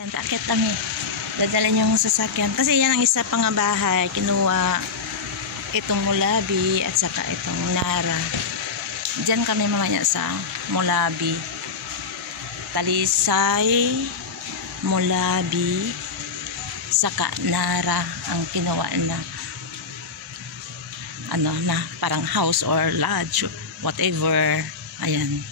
Ayan, akit kami. Dadala yung sasakyan. Kasi yan ang isa pang bahay. Kinuha itong Mulabi at saka itong Nara. Diyan kami mamaya sa Mulabi. Talisay, Mulabi, saka Nara ang kinuha na ano na parang house or lodge, whatever. Ayan.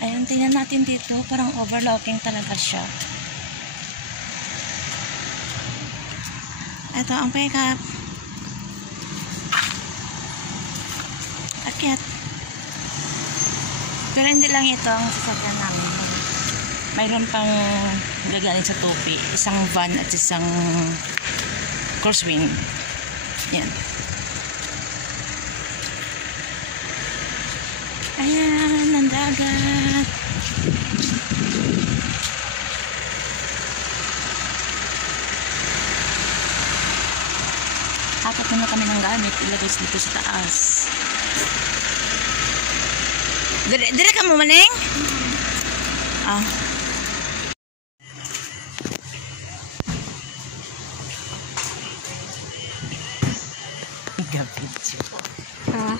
Ayan, tingnan natin dito. Parang overlooking talaga siya. Ito ang pick-up. Akyat. Pero hindi lang ito ang sasakyan namin. Mayroon pang gagaling sa Tupi. Isang van at isang crosswind. Yan. Ayan, ang dagat. Apat na kami ng gamit. Ilagay dito sa taas. Dire ka mo maning? Ah. Gabit siya. Ah.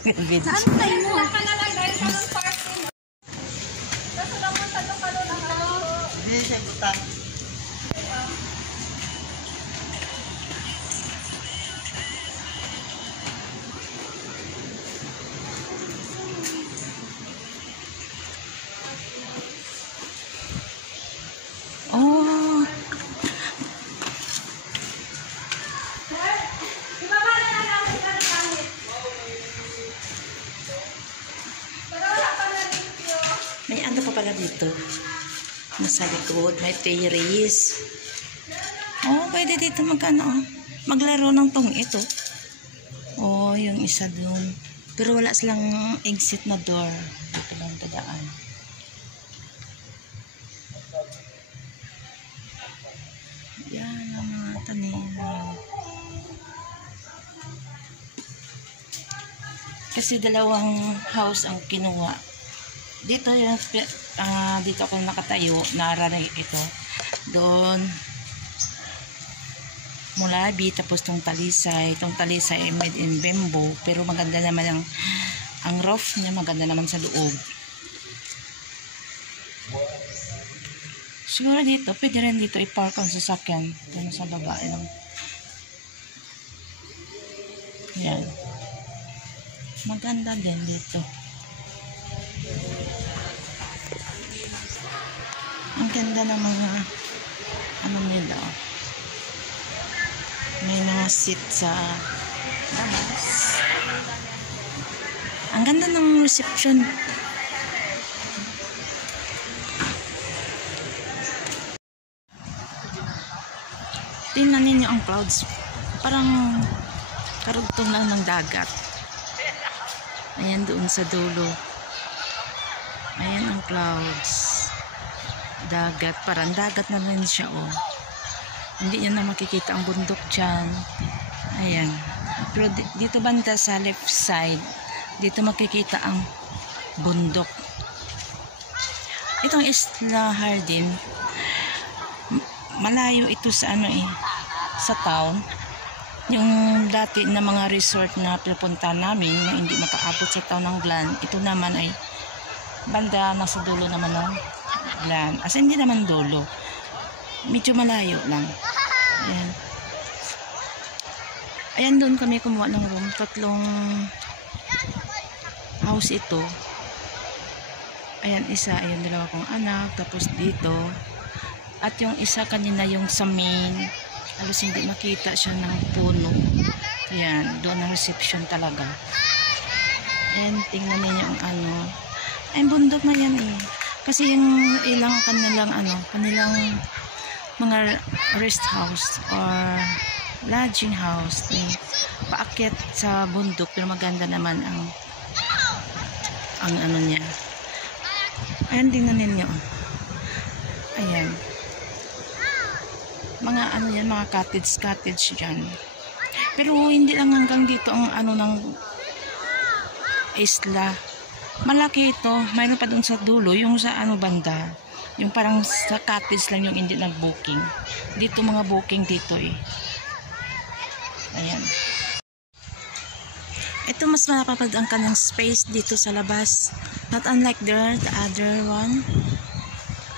Gabit siya. Saan tayo mo? Saan ka na lang dahil sa parking? Kasi naman sa lokalo na ako. Hindi siya butang. Oh. May ano pa pala dito. Nasa likod, may terrace. Oh, pwede dito maglaro ng tong ito. Oh, yung isa doon. Pero wala silang exit na door. Dito lang dadaan. Yan ang mga tanim. Kasi dalawang house ang kinuha. Dito yung dito ako nakatayo, naranig ito. Doon Mulabi, tapos tong Talisay. Tong Talisay ay made in bamboo, pero maganda naman ang roof niya, maganda naman sa loob. Siguro dito, pwede rin dito i-park ang sasakyan. Doon sa baba lang. Yan. Maganda din dito. Ang ganda ng mga ano nila. May mga seat sa labas. Ang ganda ng reception. Tingnan ninyo ang clouds. Parang karugtong lang ng dagat. Ayan doon sa dulo. Ayan ang clouds. Dagat. Parang dagat na rin siya, oh. Hindi niya na makikita ang bundok dyan. Ayan. Pero dito banda sa left side, dito makikita ang bundok. Itong Isla Hardin, malayo ito sa sa town. Yung dati na mga resort na pinupunta namin na hindi makaabot sa town ng Glan, ito naman ay banda nasa dulo naman ng Glan. As hindi naman dulo. Medyo malayo lang. Ayan. Ayan, doon kami kumuha ng room. 3 house ito. Ayan, isa. Ayan, 2 kong anak. Tapos dito. At yung isa kanina yung sa main. Halos hindi makita siya ng puno. Ayan, doon ang reception talaga. Ayan, tingnan niyo yung ay, bundok na yan eh. Kasi yung ilang kanilang mga rest house or lodging house paakyat sa bundok, pero maganda naman ang niya. Ayan, tingnan ninyo. Ayan. Mga yan, mga cottage dyan. Pero hindi lang hanggang dito ang ano ng isla. Malaki ito. Mayroon pa doon sa dulo, yung sa ano banda. Yung parang sa cottage lang yung hindi nag-booking. Dito mga booking dito eh. Ayan. Ito mas mapapadaan ka ng space dito sa labas. Not unlike the other one.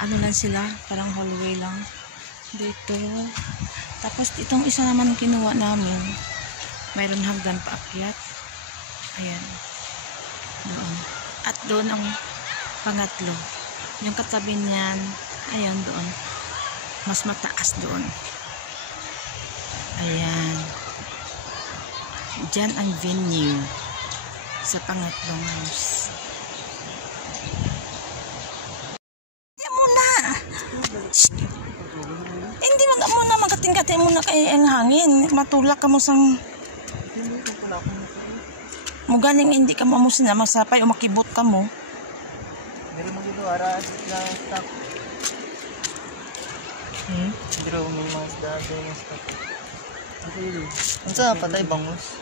Ano lang sila, parang hallway lang. Dito. Tapos itong isa naman kinuha namin. Mayroon hagdan paakyat. Ayan. Doon. At doon ang pangatlo. Yung katabi niyan, ayan doon. Mas mataas doon. Ayan. Diyan ang venue sa pangatlong house. Diyan muna. Hindi muna magating-gating muna kay ang hangin. Matulak ka mo sang muganing hindi ka mo sinama-sapay o makibot ka mo. Pero mo dito ara na stock. Pero may mga dado ng stock. Unsa patay bangus?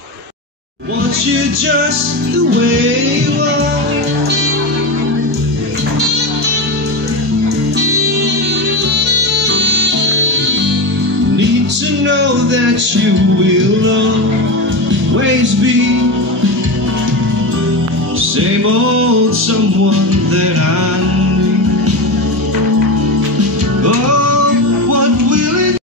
Want you just the way you are. Need to know that you will always be same old someone that I need. Oh, what will it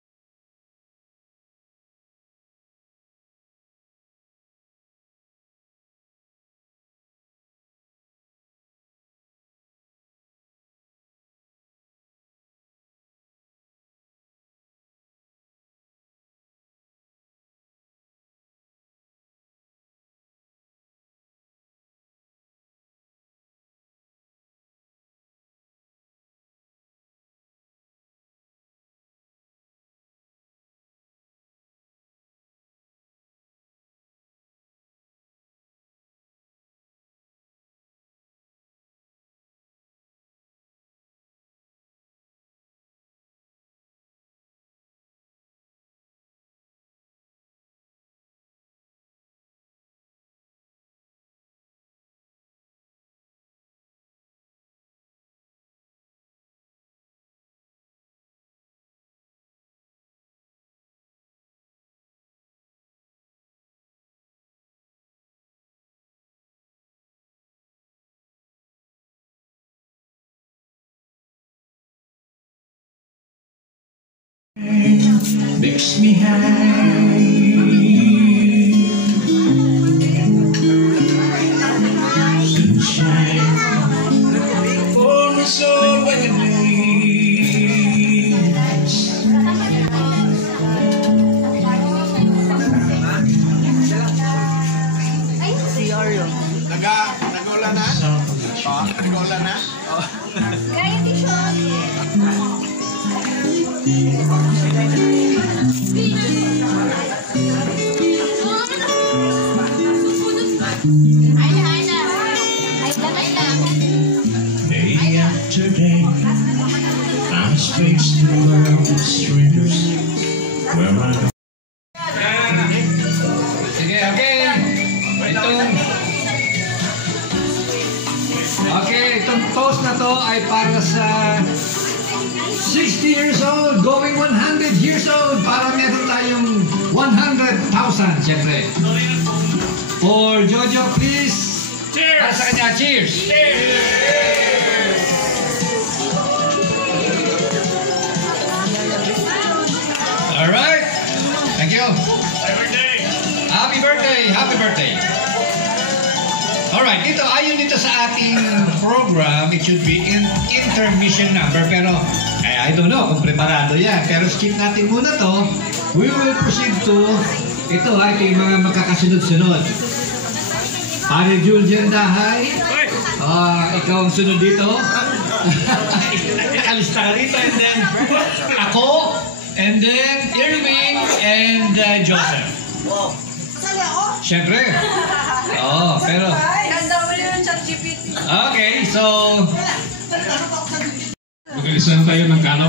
makes me high? Sunshine for my soul when it rains. CR yun. Nag-ulan na? Nag-ulan na? Kaya t-shirt. Day after day, I'm faced the world of strangers. Where I go. Sige, okay. Itong post na to ay para sa 60 years old, going 100 years old, para meron tayong 100,000, syempre. For Jojo, please. Cheers! Para sa kanya, cheers! Alright. Thank you. Happy birthday! Happy birthday! Alright, dito sa ating program, it should be intermission number, pero I don't know kung preparado yan. Pero skip natin muna to. We will proceed to ito yung mga makakasunod-sunod. Pare Julian Dahay. Ikaw ang sunod dito. Nakalista ka rito. And then ako. And then Irving and Joseph. Siyempre. Pero Ganda mo yung chat GPT. okay, so Mag-alisan tayo ng kano.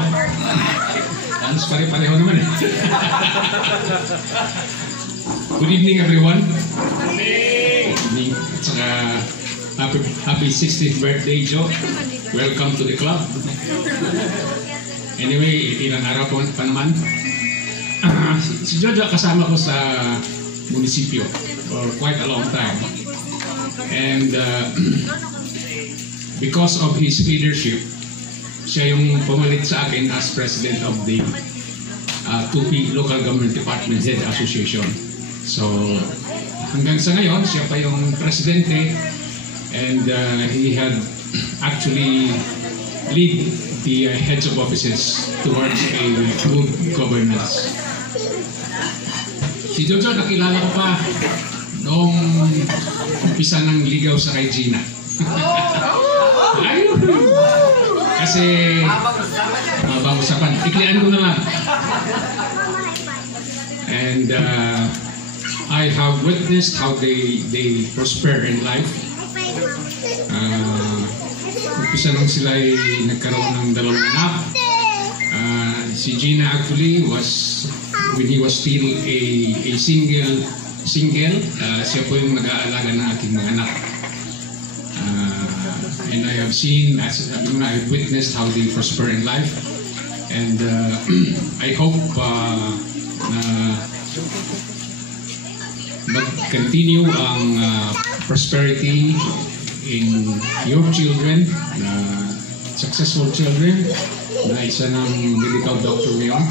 Halos pare-pareho naman eh. Good evening, everyone. Good evening. At saka, happy 60th birthday, Joe. Welcome to the club. Anyway, ilang araw pa naman. Si Jojo kasama ko sa munisipyo for quite a long time. And because of his leadership, siya yung pumalit sa akin as president of the Tupi Local Government Department Head Association. So, hanggang sa ngayon, siya pa yung presidente, and he had actually lead the heads of offices towards a good governance. Si Jojo, nakilala ko pa noong umpisa ng ligaw sa kay Gina. Ayun! Kasi, mabang usapan. Iklian ko na lang. And I have witnessed how they prosper in life. Umpisa nung sila ay nagkaroon ng dalawang anak. Si Gina actually was, when he was still a single, siya po yung nag-aalaga ng aking mga anak. And I have seen, I've witnessed how they prosper in life. And I hope na mag-continue ang prosperity in your children, successful children, na isa ng medical doctor ngayon.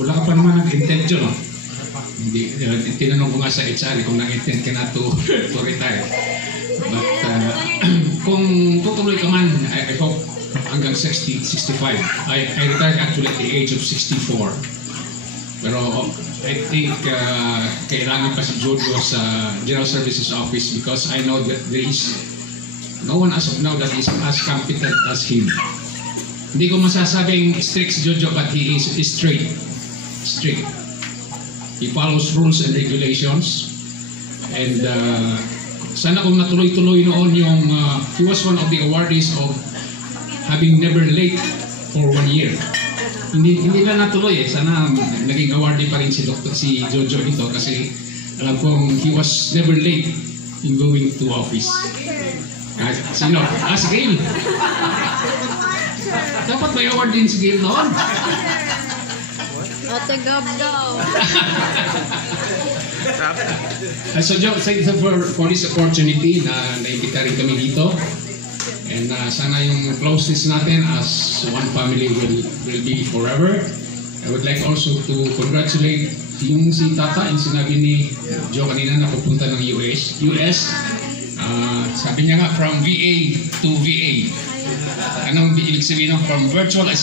Wala ka pa naman nag-intention, no? Hindi, tinanong ko nga sa HR kung nag-intend ka na to retire. But kung tutuloy ka man, I hope hanggang 60, 65. I retired actually at the age of 64. Pero I think kailangan pa si Jojo sa General Services Office because I know that there is no one as of now that is as competent as him. Hindi ko masasabing strict si Jojo, but he is strict. He follows rules and regulations. And sana kung natuloy-tuloy noon yung he was one of the awardees of having never late for 1 year. Hindi na natuloy eh. Sana naging awardee pa rin si Jojo ito kasi alam kong he was never late in going to office. Sino? Si Gail. Dapat may award din si Gail noon. Ate Gab daw. So Joe, thank you for this opportunity na naimbita rin kami dito. And sana yung closeness natin as one family will be forever. I would like also to congratulate yung si Tata, yung sinabi ni Joe kanina na pupunta ng US. Sabi niya nga from VA to VA. Anong ibig sabihin ng from virtual assistant